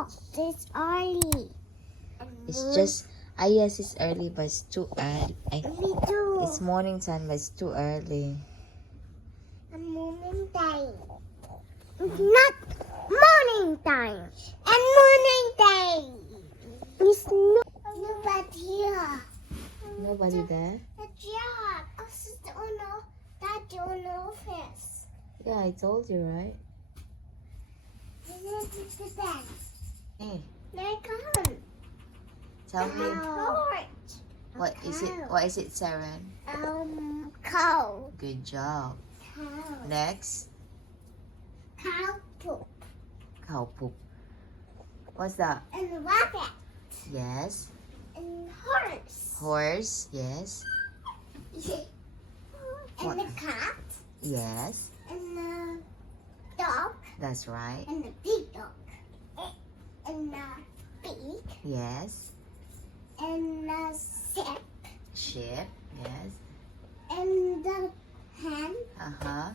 No, it's early. It's just, yes, it's early, but it's too early. Me too. It's morning time, but it's too early. And morning time. It's not morning time. And morning time. It's nobody here. Nobody there? Yeah, because it's that's on the office. Yeah, I told you, right? Hey, They come. tell me, Heart. what is it? What is it, Saren? Cow. Good job. Cow. Next, Cow poop. cow poop. What's that? And rabbit. Yes. And horse. Horse. Yes. And What? the cat. Yes. And the dog. That's right. And the big dog. And the pig. Yes. And the sheep. Sheep. Yes. And the hen. Uh-huh.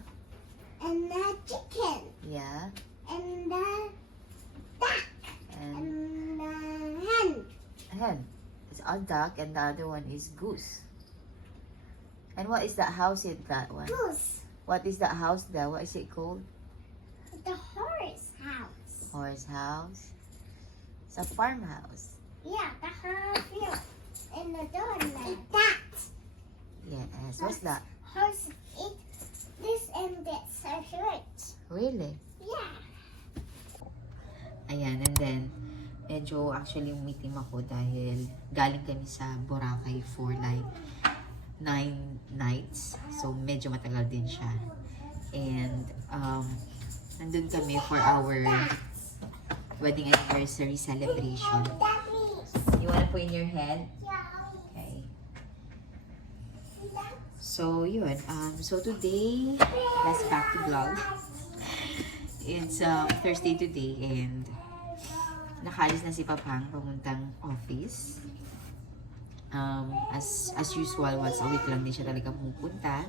And the chicken. Yeah. And the duck. And And the hen. hen. It's a duck, and the other one is goose. And what is that house in that one? Goose. What is that house there? What is it called? The horse house. Horse house. It's a farmhouse. Yeah, the horse milk. And the donut. That. Yes. What's that? Horse eat this and that. So rich. Really? Yeah. Ayan, and then, medyo actually umitim ako dahil galing kami sa Boracay for like 9 nights. So, medyo matagal din siya. And, nandun kami for our wedding anniversary celebration. You wanna put in your head? Okay. So, yun. So, today, let's back to vlog. It's Thursday today and nakaalis na si Papang pamuntang office. As usual, once a week lang din siya talaga pupunta.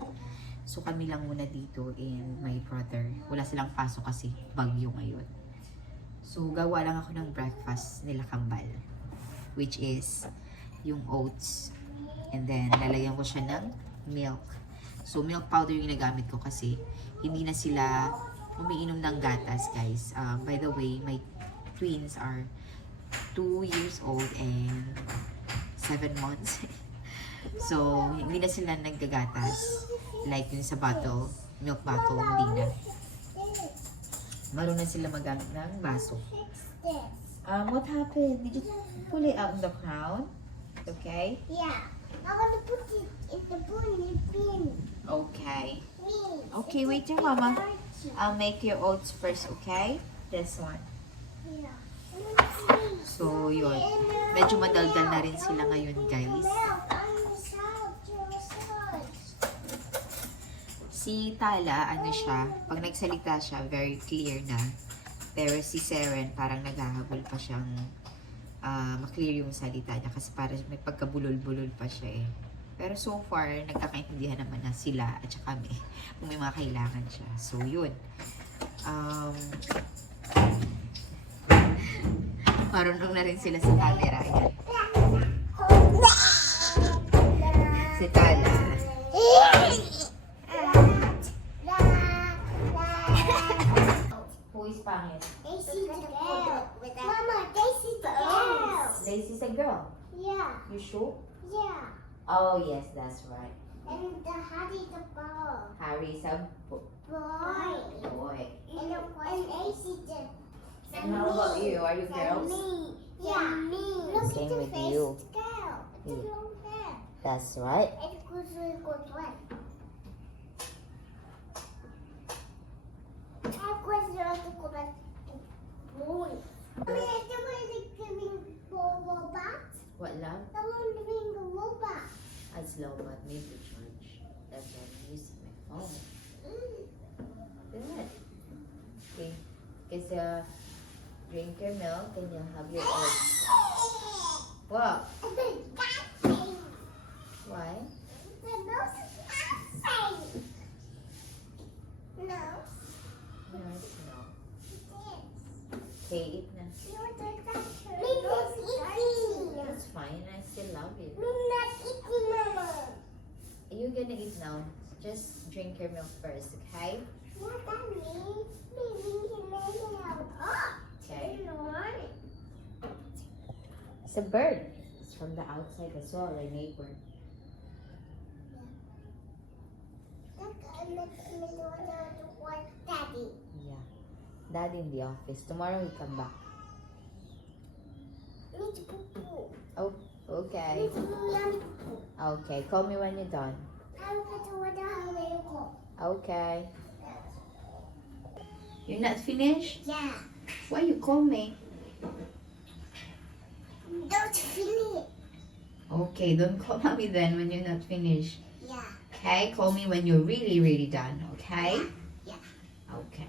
So kami lang muna dito and my brother. Wala silang pasok kasi bagyo ngayon. So gawa lang ako ng breakfast nila kambal. Which is yung oats. And then lalagyan ko siya ng milk. So milk powder yung ginagamit ko kasi hindi na sila umiinom ng gatas, guys. By the way, my twins are 2 years old and 7 months. So, hindi na sila naggagatas. Like yung sa bottle, milk bottle, hindi na. Marunong sila magamit ng baso. What happened? Did you pull it out in the crown? Okay? Yeah. I want to put it in the bin. Okay. Okay, wait your mama. I'll make your oats first, okay? This one. Yeah. So, yun. Medyo madaldal na rin sila ngayon, guys. Si Tala, ano siya, pag nagsalita siya, very clear na. Pero si Seren, parang naghahabol pa siyang maklear yung salita niya kasi parang may pagkabulol-bulol pa siya eh. Pero so far, nagkakaintindihan naman na sila at saka kami kung may mga kailangan siya. So, yun. Marunong na rin sila sa camera. Ayan. Si Tala. Who is pangit? Daisy's a girl. Mama, Daisy's a girl. Daisy's a girl. Yeah. You sure? Yeah. Oh, yes, that's right. And the Harry's a ball. Harry's a Boy. boy. And Daisy's a And how about you? Are you girls? me. Yeah. Me. Look Same at the with face. you. It's girl. It's a Yeah. long hair. That's right. It goes really good one. I was going to go back to boy. Mommy, I still want to giving robot. What, love? I want to bring the robot. As low but need to charge. That's why I'm using my phone. Good. Okay. Because drink your milk and you'll have your oats. What? Why? The nose is nothing. No. No, it's no. It is. Okay, eat na. Minna's eating. It's fine. I still love it. Minna's eating, Mama. You're gonna eat now. Just drink your milk first, okay? What that means? Maybe can make it out. Oh, Okay. I don't want it. It's a bird. It's from the outside as well, our neighbor. Look, I'm making it one daddy. Yeah. Dad in the office. Tomorrow he come back. Need poo-poo. Oh, okay. Need poo-poo. Okay. Call me when you're done. I'm going to water how go. Okay. You're not finished? Yeah. Why you call me? Don't finish. Okay, don't call mommy then when you're not finished. Yeah. Okay? Call me when you're really done. Okay? Yeah. Okay.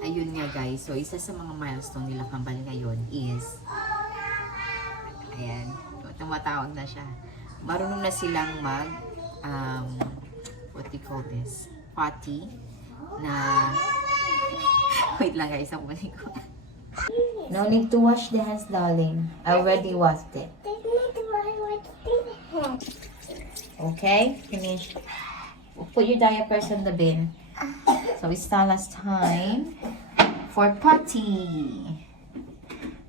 Ayun nga guys. So, isa sa mga milestone nila kambal ngayon is ayan. Tumatawag na siya. Marunong na silang mag what do you call this? Potty na wait lang guys. Ako ko. No need to wash the hands, darling. I already washed it. They need to wash the head. Okay? Finish. Put your diapers in the bin. So it's Tala's time for potty.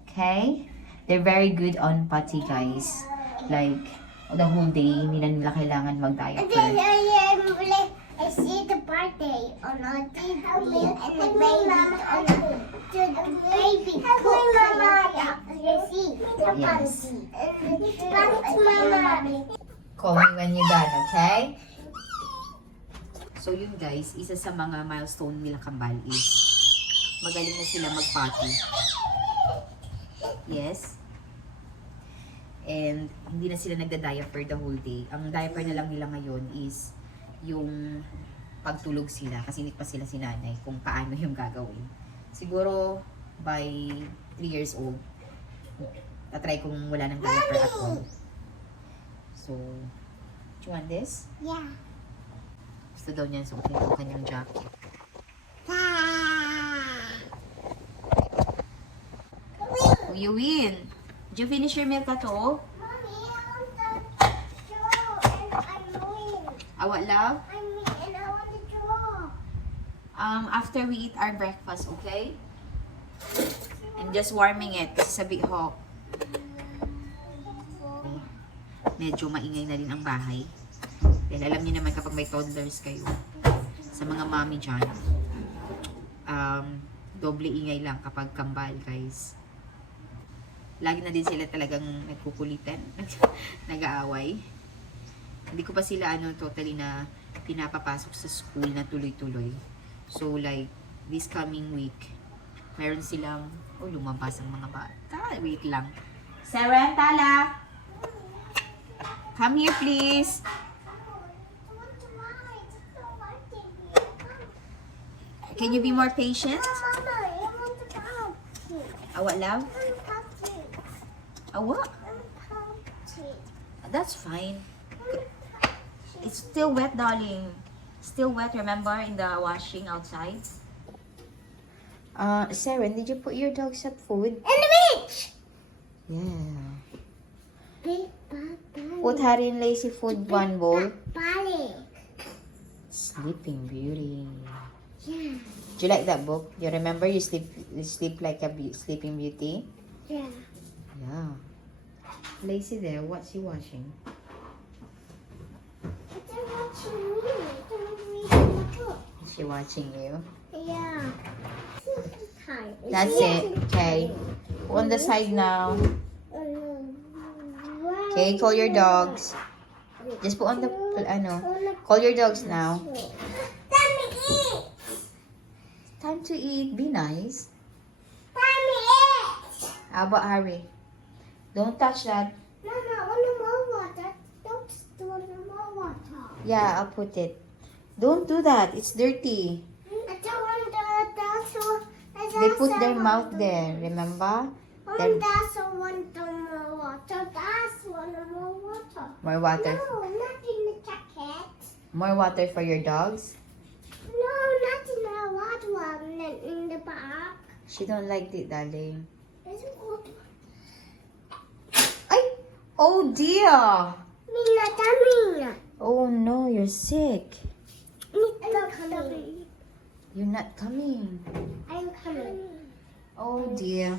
Okay? They're very good on potty, guys. Like, the whole day, hindi na nila kailangan And then mag-diaper. I see the birthday on our TV and the baby on the baby cook. You see the Yes. Mama. Call me when you're done, okay? So yun guys, isa sa mga milestone nila kambal is magaling na sila mag-potty. Yes. And hindi na sila nagda-diaper the whole day. Ang diaper na lang nila ngayon is yung pagtulog sila kasi hindi pa sila sinanay kung paano yung gagawin. Siguro by 3 years old, tatry kung wala ng diaper at all. So, do you want this? Yeah. Gusto daw niya suotin ang kanyang jacket. Oh, you win! Did you finish your milk at all? Mommy, I want the draw and I'm win. What, love? And I want the draw. After we eat our breakfast, okay? I'm just warming it kasi sabi ho, medyo maingay na rin ang bahay. Dahil alam niyo naman kapag may toddlers kayo, sa mga mommy dyan, doble ingay lang kapag kambal, guys. Lagi na din sila talagang nagkukulitan, nag-aaway. Hindi ko pa sila totally na pinapapasok sa school na tuloy-tuloy. So like, this coming week, meron silang, lumabas ang mga bata. Wait lang. Sarah, Tala! Come here, please. Can you be more patient? What, love? What? That's fine. It's still wet, darling. Still wet, remember, in the washing outside? Sarah, did you put your dogs at food? In the beach! Yeah. Big Put her in lazy food one bowl. Balik. Sleeping Beauty. Yeah. Do you like that book? You remember you sleep like a Sleeping Beauty? Yeah. Yeah. Lazy there, what's he watching? But they're watching me. They're reading the book. Is she watching you? Yeah. That's it. Okay. On the side now. Okay, call your dogs. Just put on the, call your dogs now. Let me eat. Time to eat. Be nice. Let me eat. How about hurry? Don't touch that. Mama, I want more water. Don't store more water. Yeah, I'll put it. Don't do that. It's dirty. I don't want the They put their mouth there. Remember? Then- That's want more water. That's want more water. More water. No, not in the jacket. More water for your dogs. No, not in the water one in the park. She don't like it, darling. Ay! Oh dear! Mina coming. Oh no, you're sick. I'm coming. You're not coming. I'm coming. Oh dear.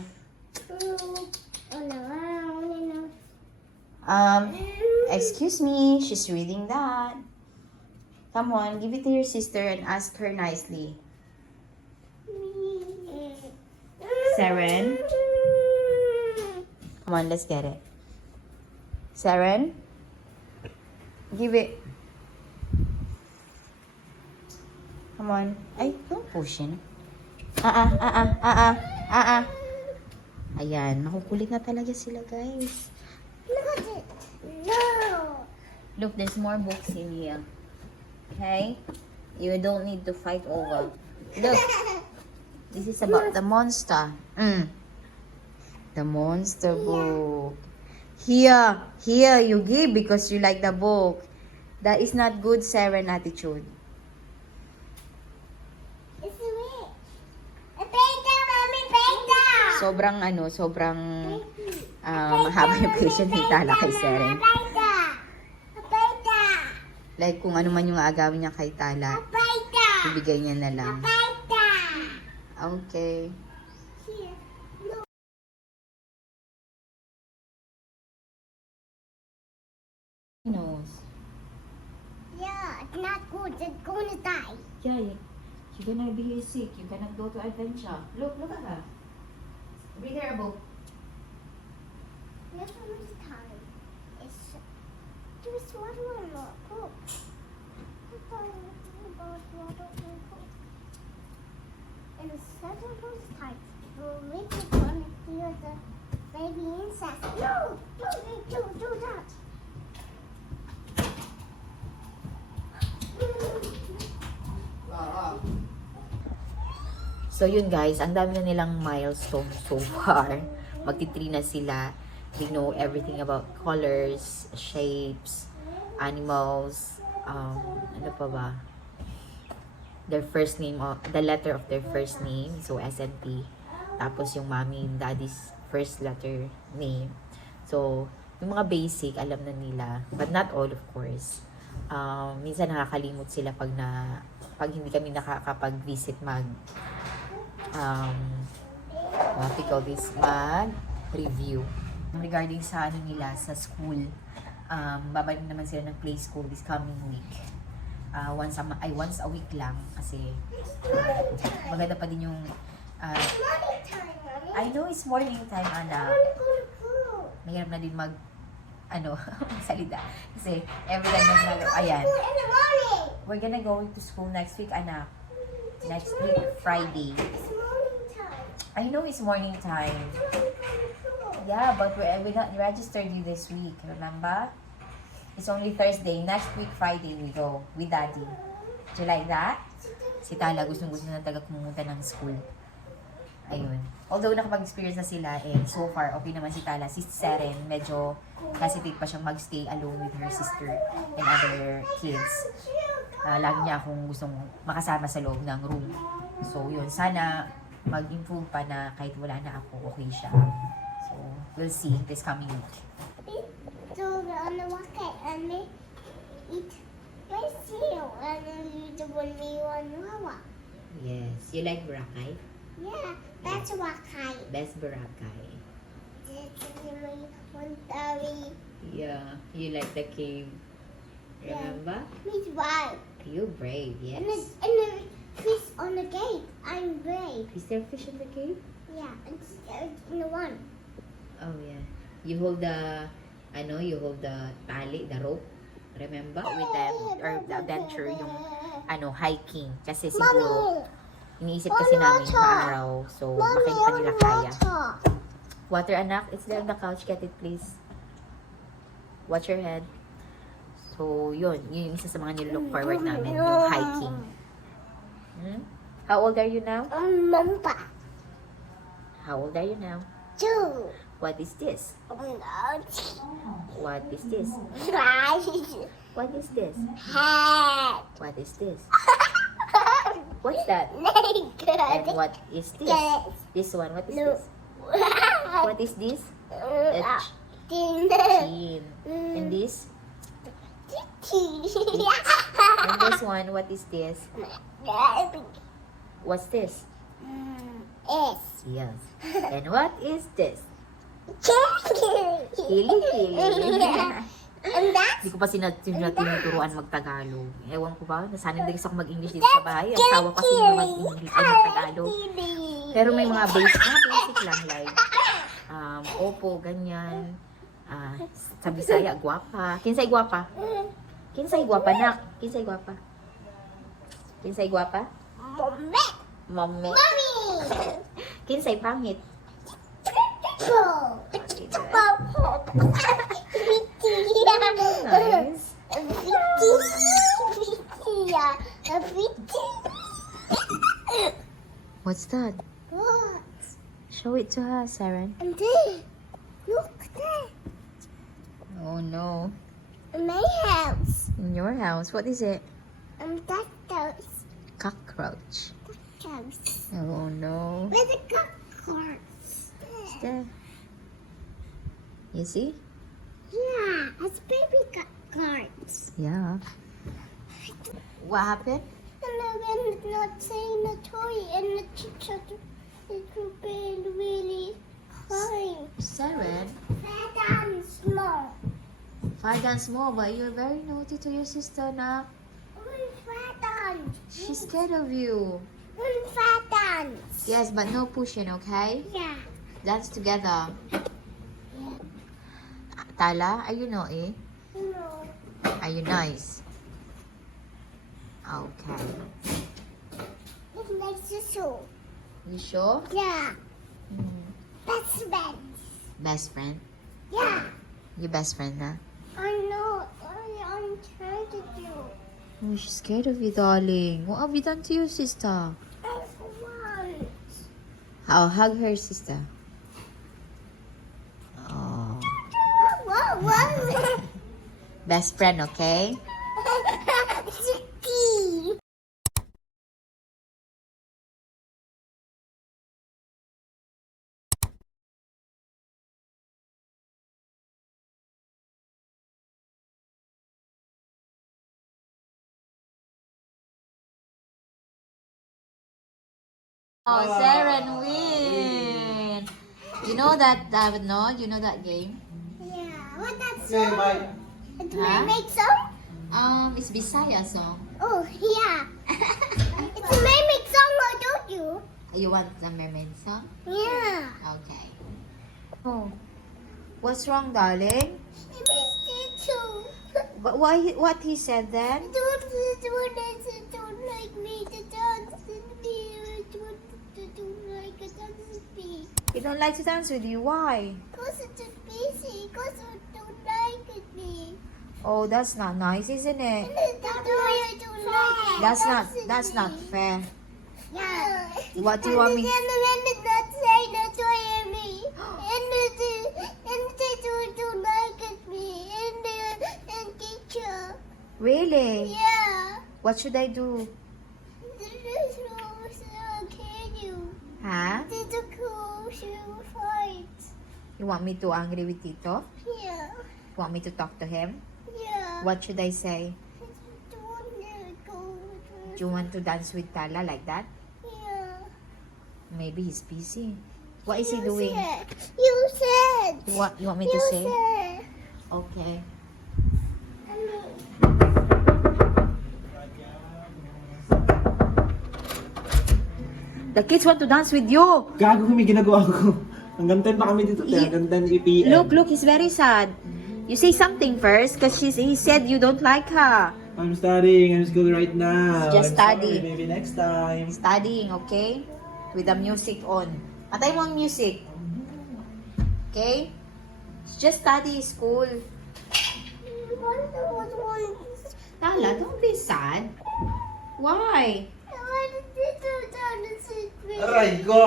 Oh no. Excuse me, she's reading that. Come on, give it to your sister and ask her nicely. Saren? Come on, let's get it. Saren? Give it. Come on. Ay, don't push in. Ayan, makukulit na talaga sila, guys. Look at it. No. Look, there's more books in here. Okay? You don't need to fight over. Look. This is about the monster. The monster book. Here, you give because you like the book. That is not good Saren attitude. It's me. Beta, mommy, beta. Sobrang mahaba yung patient ni Tala kay Saren. Beta. Beta. Like kung ano man yung aagawin niya kay Tala, Beta. ibigay niya na lang. Beta. Okay. Here. No. He knows. Yeah, it's not good. It's gonna die. Yeah, you're gonna be sick. You cannot go to adventure. Look at her. Read her a book. Next one is time. It's just one more. Cool. And the second one is time. We'll make it one hear the baby insect. No! Don't do that! So yun guys, ang dami na nilang milestone so far. Magti-3 na sila. They know everything about colors, shapes, animals, ano pa ba? Their first name, the letter of their first name, so SNP. Tapos yung mommy and daddy's first letter name. So, yung mga basic, alam na nila. But not all, of course. Minsan nakakalimot sila pag hindi kami nakakapag-visit what we call this, mag-review. Regarding sa ano nila, sa school, babalik naman sila ng play school this coming week. Once a week lang kasi maganda pa din yung Morning time, Mommy. I know it's morning time, Anak. I'm gonna go. Mahirap na din salita. Kasi every time ayan. In the morning. We're gonna go to school next week, Anak. Next week, Friday. It's morning time. I know it's morning time. Yeah, but we not registered you this week, remember? It's only Thursday. Next week, Friday, we go with Daddy. Do you like that? Si Tala, gusto na talaga pumunta ng school. Ayun. Although nakapag-experience na sila, so far, okay naman si Tala. Si Seren, medyo hesitate pa siyang magstay alone with her sister and other kids. Lagi niya akong gustong makasama sa loob ng room. So, yun. Sana mag-improve pa na kahit wala na ako, okay siya. So, we'll see this coming week. So on the market and they eat rice cereal and then you do one me one wawa. Yes. You like Boracay? Yeah, that's wakai. Best Boracay. This is my one berry. Yeah. You like the cave? Remember? Me's right. You brave, yes. And the fish on the gate. I'm brave. Is there fish in the cave? Yeah, it's in the one. Oh, yeah. You hold the tali, the rope. Remember? With them, or the adventure, yung, hiking. Kasi siguro, iniisip kasi namin maaraw. So, baka hindi pa nila kaya. Water, anak. It's there on the couch. Get it, please. Watch your head. So, yun. Yun yung isa sa mga nilook forward namin, yung hiking. How old are you now? Mamba. How old are you now? 2. What is this? What is this? Hat. What is this? Hat. What is this? What's that? And Naked. what is this? Yes. This one, what is No. this? What is this? A chin. And this? And this one, what is this? What's this? Yes. Yes. And what is this? Kili. Kili-kili. And that's Hindi ko pa tinuturuan mag-Tagalog. Ewan ko ba, nasanay din ako mag-English dito sa bahay. Ang sawa kasi na mag-English ay mag-Tagalog. Pero may mga basic lang like opo, ganyan. Sa Bisaya, guwapa. Kinsay guwapa? Kinsay guwapa, nak? Kinsay guwapa? Kinsay guwapa? Mommy. Mami. Mommy. Kinsay pangit? Nice. What's that? Show it to her, Saren. And there, look there, Oh no. in my house. In your house, what is it? That house. Cockroach. House. Oh no. Where's the cockroach? What's that? You see? Yeah, it's baby cockroach. Yeah. What happened? And I'm not saying a toy, and the teacher is being really kind. Saren, Fat and small. fat and small, but you're very naughty to your sister now. Fat and. She's scared of you. Fat and. Yes, but no pushing, okay? Yeah. Dance together. Tala, are you naughty? No. Are you nice? Okay. It makes you so. You sure? Yeah. Mm. Best friend. Best friend? Yeah. You best friend na? I know. I'm trying to do. Oh, she's scared of you, darling. What have you done to your sister? I want. I'll hug her sister. Oh. Whoa. Best friend, okay? Chicky. Oh, Saren win! You know that, no? You know that game? Yeah. What that Say song? bye. It's Huh? my make song? It's Bisaya song. Oh, yeah. It's a mermaid song, or don't you? You want the mermaid song? Yeah. Okay. Oh, what's wrong, darling? I missed it too. But why? What he said then? Don't like me to dance with me. Don't like to dance with me. He don't like to dance with you. Why? Cause it's too busy. Cause I don't like it me. Oh, that's not nice, isn't it? That's why I don't like it. That's not fair. Yeah. What do you want me? And the man did not say that's why I me. And they don't like it me. And teacher. Really? Yeah. What should I do? There's no can you. Huh? There's a cool shoe fight. You want me to angry with Tito? Yeah. You want me to talk to him? Yeah. What should I say? I just want to go with Do you want to dance with Tala like that? Yeah. Maybe he's busy. What is he You doing? said. You said. You want me to You say? said. Okay. I mean, The kids want to dance with you. Gago, may ginagawa ko. Hanggang 10 pa kami dito. He- Hanggang 10 PM. Look, he's very sad. You say something first, cause he said you don't like her. I'm studying. I'm in school right now. Just I'm study. sorry, maybe next time. Studying, okay? With the music on. Patay mo ang music. Okay? Just study school. Tala, don't be sad. Why? I wanted to dance with me. Aray ko!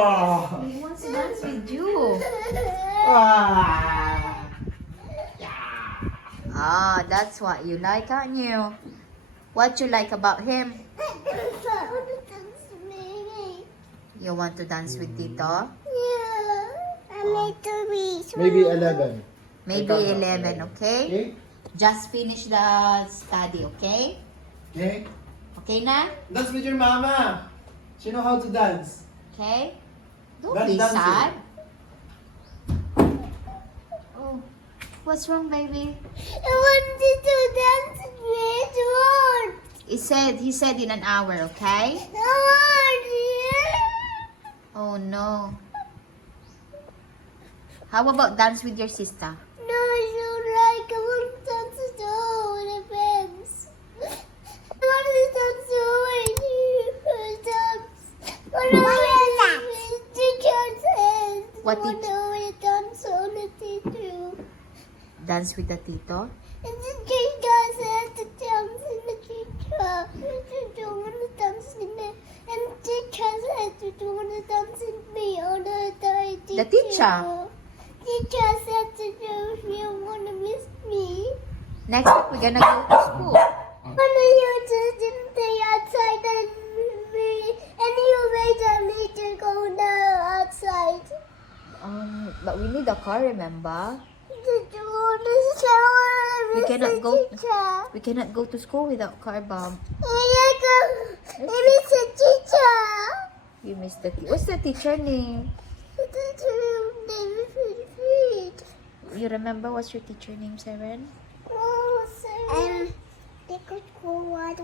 He wants to dance with you. Ah! Ah, that's what you like, aren't you? What you like about him? I want to dance You want to dance with Tito? Yeah. I made 3. Maybe 11. Maybe 11, okay? Okay? Just finish the study, okay? Okay? Okay na? Dance with your mama. She know how to dance. Okay? Don't Dance, be dance sad. Oh, what's wrong, baby? I wanted to dance with one. He said in an hour, okay? Oh no. How about dance with your sister? No, I don't like. I want to dance with the friends. I want to dance with dance. What is that? Teacher's head. What I want to dance on the teacher. Dance with the Tito? And the teacher said to dance in the teacher. The teacher want to dance in the and the teacher said to want to dance with me on the teacher. The teacher? Teacher said to do if you want to miss me. Next week, we're gonna go to school. When you just didn't stay outside and me and you waited me to go now outside. But we need a car, remember? Did you want to shower? We cannot Mr. go. Teacher. We cannot go to school without car, Bob. I miss the teacher. You missed the What's the teacher name? The teacher name is Feet. You remember what's your teacher name, Seren? They could go what the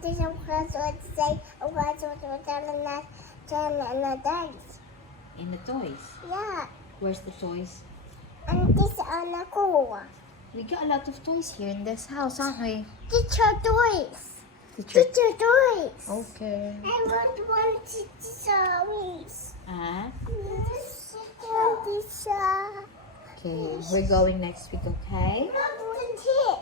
teacher was say what the dance. In the toys. Yeah. Where's the toys? And this on the cool. We got a lot of toys here in this house, aren't we? Teacher toys. Teacher. Teacher toys. Okay. I want one teacher wings. Teacher. Okay, we're going next week, okay? The tick.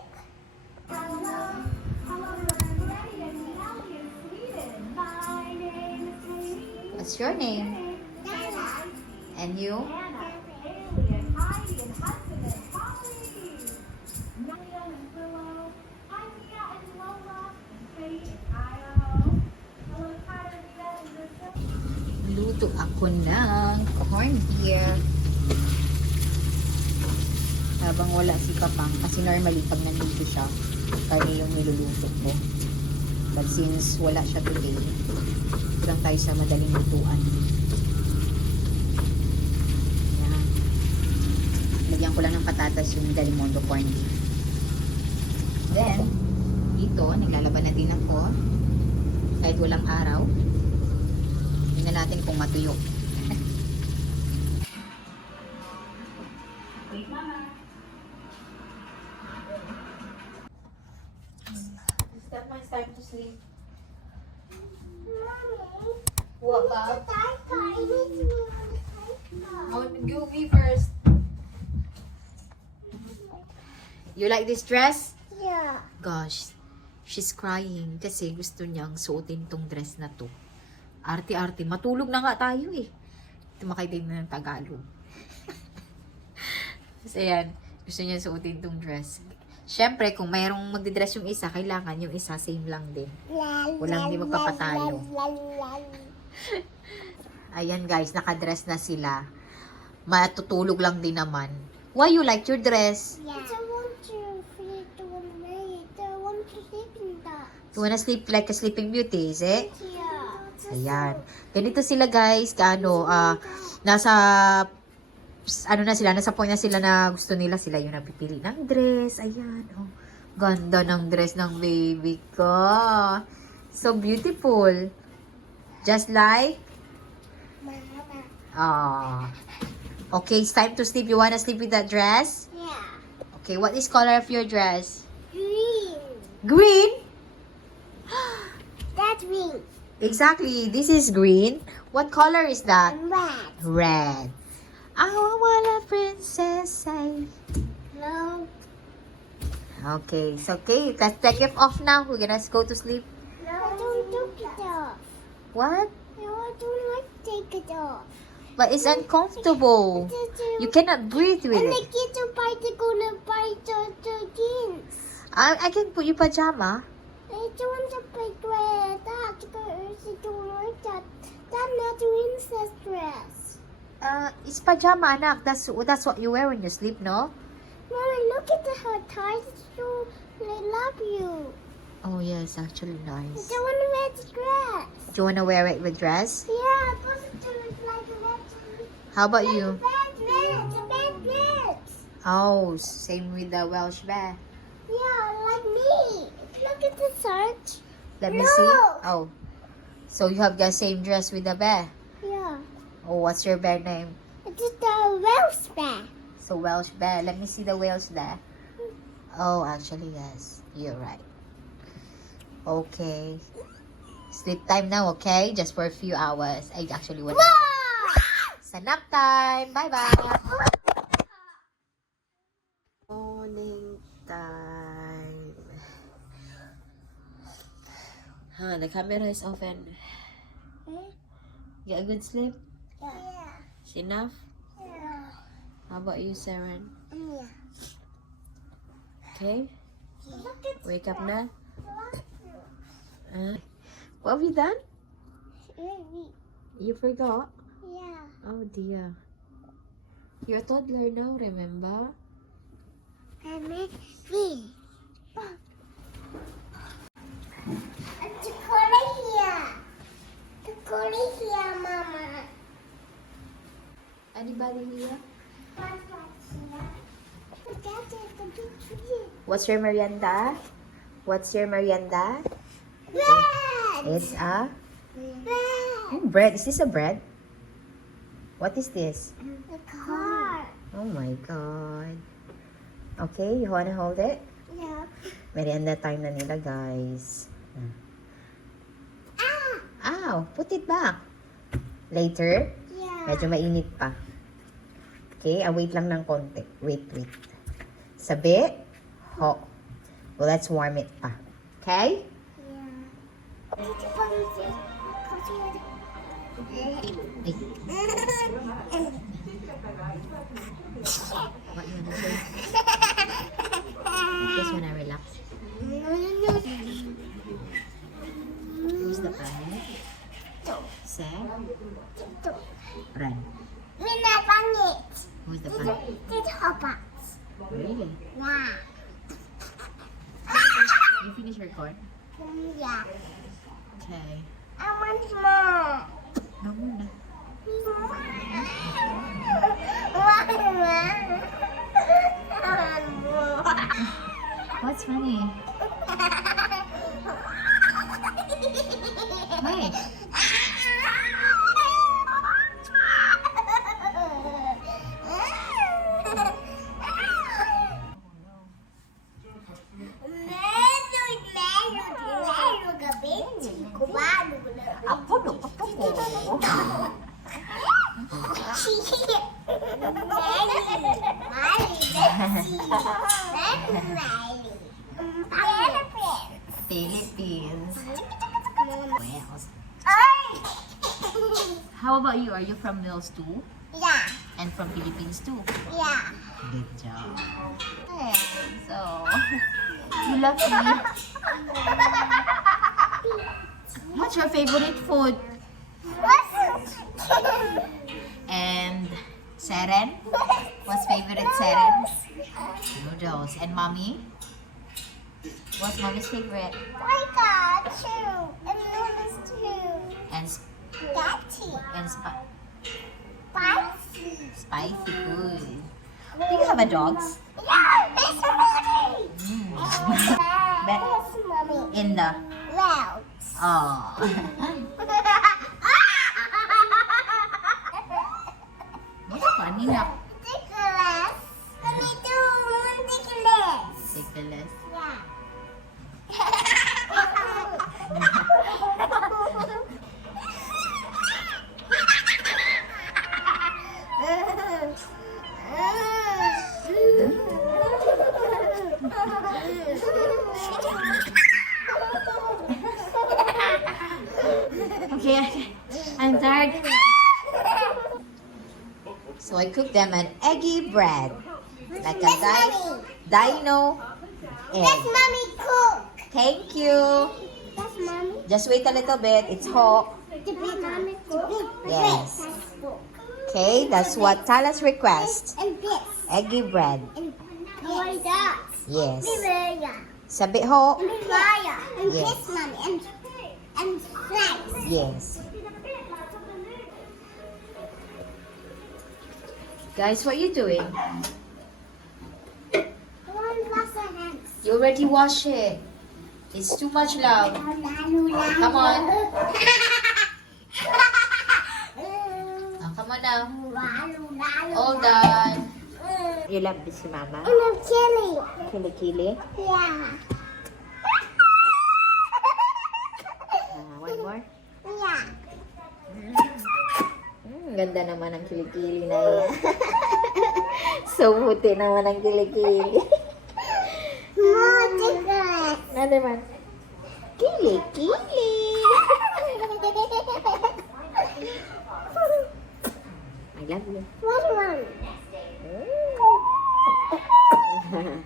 What's your name? And you? Luto ako ng corned beef. Habang wala si Papang, kasi normally pag nandito siya, kanya yung niluluto ko. But since wala siya today, ito lang tayo sa madaling lutuan. Yan. Lagyan ko lang ng patatas yung Delimondo corned beef. Then, dito, naglalaban na din ako. Kahit walang araw. Tingnan natin kung matuyo. Is that my time to sleep? What about? Oh, you me first. You like this dress? Yeah. Gosh, she's crying kasi gusto niyang suotin tong dress na to. Arte-arte. Matulog na nga tayo eh. Tumakay din na ng Tagalog. Kasi yan, gusto niya suotin tong dress. Siyempre, kung mayroong magdidress yung isa, kailangan yung isa same lang din. Walang hindi magpapatalo. Ayan guys, nakadress na sila. Matutulog lang din naman. Why you like your dress? Yeah. I want to feed the one made. I want to sleep in that. You wanna sleep like a sleeping beauty, is it? Yeah. Ayan. Ganito sila guys, nasa point na sila na gusto nila sila yung napipili ng dress. Ayan, oh. Ganda ng dress ng baby ko. So beautiful. Just like, Mama. okay, it's time to sleep. You wanna sleep with that dress? Yeah. Okay, what is color of your dress? Green. Green? That's green. Exactly, this is green. What color is that? And red. Red. I want a princess, say. No. Okay, so okay, let's take it off now. We're gonna go to sleep. No. I don't take it off. What? No, I don't like to take it off. But it's uncomfortable. You cannot breathe with And the it. kids are probably gonna buy the jeans. I can put you pajama. I don't want to play with that because I don't like that. That's not princess dress. It's pajama, anak. That's what you wear when you sleep, no? Mommy, look at her ties. So I love you. Oh, yes. Actually nice. I want to wear the dress. Do you want to wear it with dress? Yeah, I'm supposed to look like a red. How about you? The bad dress. Oh, same with the Welsh bear. Yeah, like me. Look at the shirt. Let me No. see. Oh. So you have the same dress with the bear? Yeah. Oh, what's your bear name? It's the Welsh bear. So Welsh bear. Let me see the Welsh there. Oh, actually, yes. You're right. Okay. Sleep time now, okay? Just for a few hours. I actually want It's a nap time. Bye-bye. Morning time. The camera is open. Get a good sleep? Yeah. It's enough? Yeah. How about you, Saren? Yeah. Okay? Look at Wake up na? What have you done? You forgot? Yeah. Oh dear. You're a toddler now, remember? And me. The color here. The color here, Mama. Anybody here? What's that here? That is the big tree. What's your merienda? What's your merienda? Bread. It's a Bread. bread. Is this a bread? What is this? The car. Oh my god. Okay, you wanna hold it? Yeah. Merienda time na nila, guys. Ah. Ow, put it back. Later, Yeah. medyo mainit pa. Okay, wait lang ng konti. Wait. Sabi, ho. Well, let's warm it pa. Okay? Yeah. Did you put it in? Ay, what you wanna say? Just wanna relax. Who's the planet? Se? Ren. We're not banging it. Who's the planet? Did hoppers. Really? Yeah. You finish your record? Yeah. Okay. I want more. No muna. What's funny? Wait. Ako do ko. Philippines. Wales. How about you? Are you from Wales too? Yeah, And from Philippines too? yeah. Good job. Okay, so you lucky. What's your favorite food? And Seren? What's favorite Seren? Noodles. And mommy? What's mommy's favorite? I got two. And noodles too. And Daddy. Spicy. spicy food. Do you have a dog? Yeah, it's mommy. But- It's mommy. In the Loud. oh. What's funny na? Ridiculous. Let me do ridiculous. Ridiculous. Yeah. Okay, I'm tired. So I cooked them an eggy bread. Like a dino egg. That's mommy cook. Thank you. That's mommy. Just wait a little bit. It's hot. That's Yes. Okay, that's what Tala's request. And this. Eggy bread. And that. Yes. Pizza. Sabi ho. And fire. And Yes. this, mommy. And fries. Yes. Guys, what are you doing? One wash your hands. You already wash it. It's too much love. Come on. Oh, come on now. All done. You love this, Mama? And I'm chili. Kili-kili. Yeah. One more. Yeah. Ganda naman ang kilikili na yan. So, buti naman ang kilikili. More chocolate. Another one. Kilikili. I love you. What one?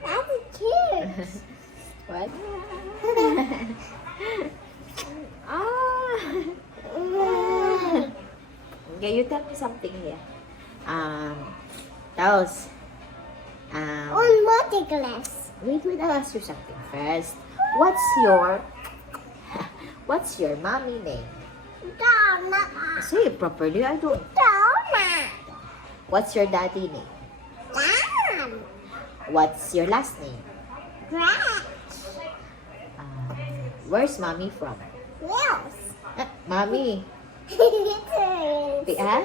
That's cute. What? Ah. Okay, you tell me something here. Dolls. One more chocolate. Wait, I'll ask you something first. What's your mommy name? Donna. Say it properly, I don't. Donna. What's your daddy name? Dan. What's your last name? Grass. Where's mommy from? Wheels. Mommy. Yeah?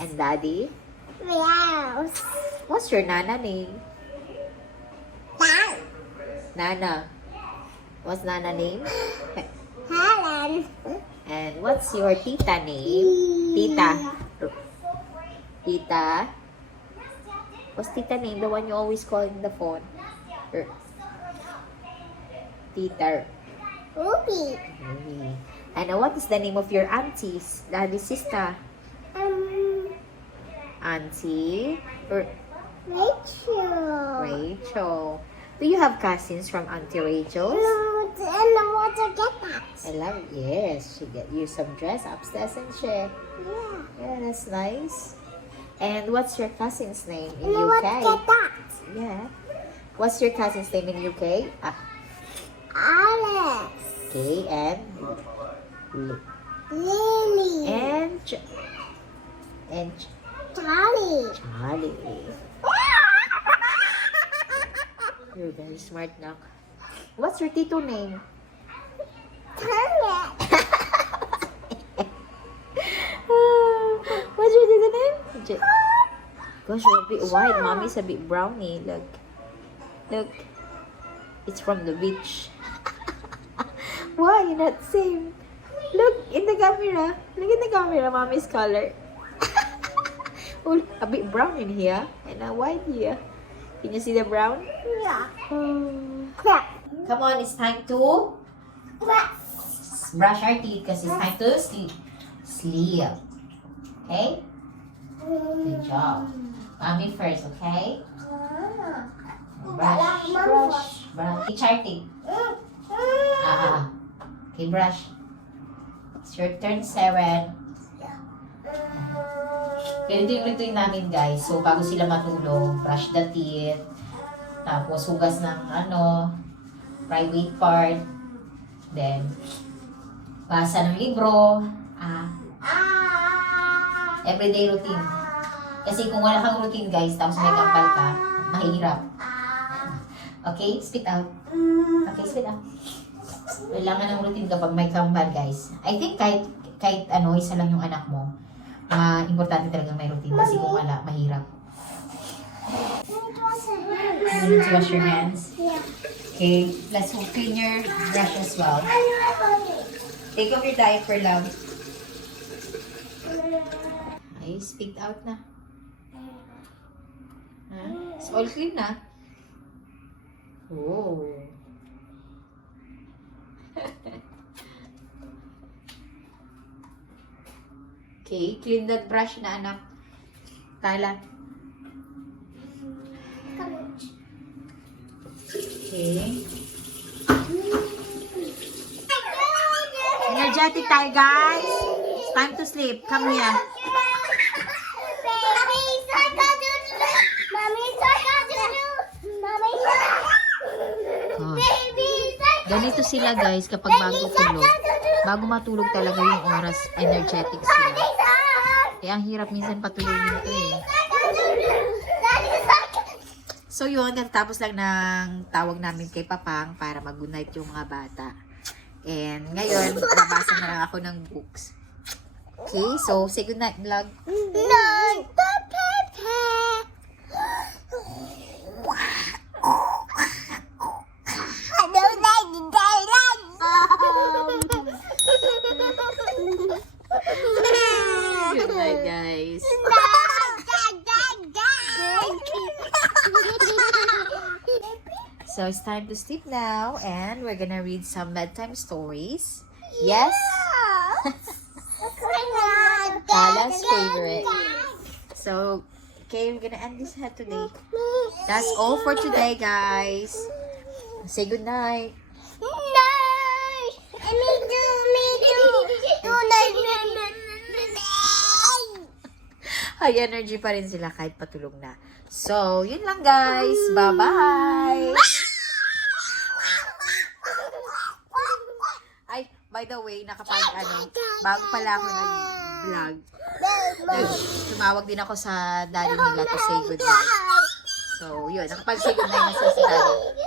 And daddy? Wheels. What's your nana name? Dan. Nana. What's Nana name? Helen. And what's your tita name? Tita. Tita. What's tita name? The one you always call in the phone. Tita. Ruby. And what is the name of your aunties? Daddy's sister. Auntie. Rachel. Rachel. Do you have cousins from Auntie Rachel's? No, and I want to get that. I love it. Yes, she get you some dress upstairs and share. Yeah. Yeah, that's nice. And what's your cousin's name in And I want to UK? get that. Yeah. What's your cousin's name in UK? Alex. Okay, and Lily. and Charlie. Charlie. You're very smart now. What's your tito name? Kermit. What's your tito name? Gosh, you're a bit white. Mommy's a bit brownie. Look. It's from the beach. Why you're not same? Look in the camera. Look in the camera. Mommy's color. Oh, a bit brown in here and a white here. Can you see the brown? Yeah. Come on, it's time to brush our teeth because it's time to sleep. Okay? Good job. Mommy first, okay? Brush. Teach our teeth. Okay, brush. It's your turn, 7. Ganito yung lutuin namin, guys. So, bago sila matulog, brush the teeth. Tapos, hugas ng private part. Then, basa ng libro. Everyday routine. Kasi kung wala kang routine, guys, tapos may kampal ka, mahirap. Okay? Spit out. Okay, spit out. Kailangan ng routine kapag may kambal, guys. I think kahit isa lang yung anak mo, importante talagang may routine. Kasi kung wala, mahirap. You need to wash your hands. Yeah. Okay, let's clean your brush as well. Take off your diaper, love. Ay, spit out na. It's all clean na. Oh. Okay, clean that brush na, anak. Tala. Okay. energetic tayo, guys. It's time to sleep. Come here. Baby, Mommy, Oh. Baby, Ganito sila, guys, kapag bago tulog. Bago matulog talaga yung oras, energetic sila. Kaya ang hirap minsan patulogin ito eh. So yun, katapos lang ng tawag namin kay Papang para mag-good night yung mga bata. And ngayon, babasa na lang ako ng books. Okay, so say good night, vlog. Good night, guys. So it's time to sleep now, and we're gonna read some bedtime stories. Yes? Kala's favorite. So, okay, we're gonna end this today. That's all for today, guys. Say good night. High energy pa rin sila kahit patulog na. So, yun lang, guys. Bye-bye! Ay, by the way, bago pala ako nag-vlog, tumawag din ako sa daddy nila to say goodnight. So, yun, nakapag-say goodnight na sila sa daddy.